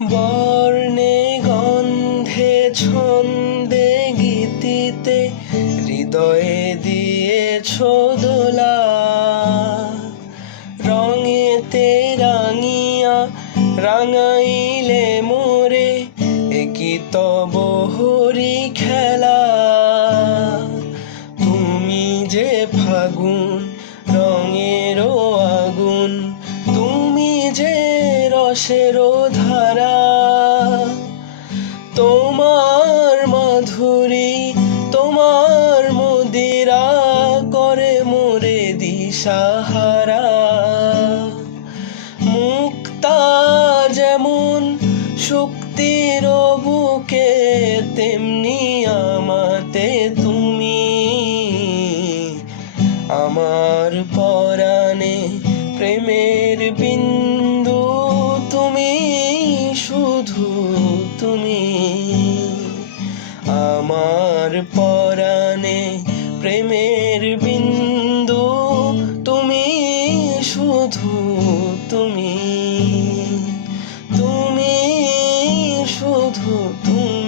বর্ণে গন্ধে ছন্দে গীতিতে হৃদয়ে দিয়েছ দোলা, রঙেতে রাঙিয়া রাঙাইলে মোরে, একি তব হরি খেলা। তুমি যে ফাগুন রঙেরও আগুন, তুমি যে রসেরও ধারা, তোমার মাধুরী তোমার মদিরা করে মোরে দিশাহারা। মুক্তা যেমন শক্তির বুকে, তেমনি আমাতে তুমি। আমার পরাণে প্রেমের বিন্দু তুমি, শুধু তুমি। আমার পরাণে প্রেমের বিন্দু তুমি, শুধু তুমি। তুমি শুধু তুমি।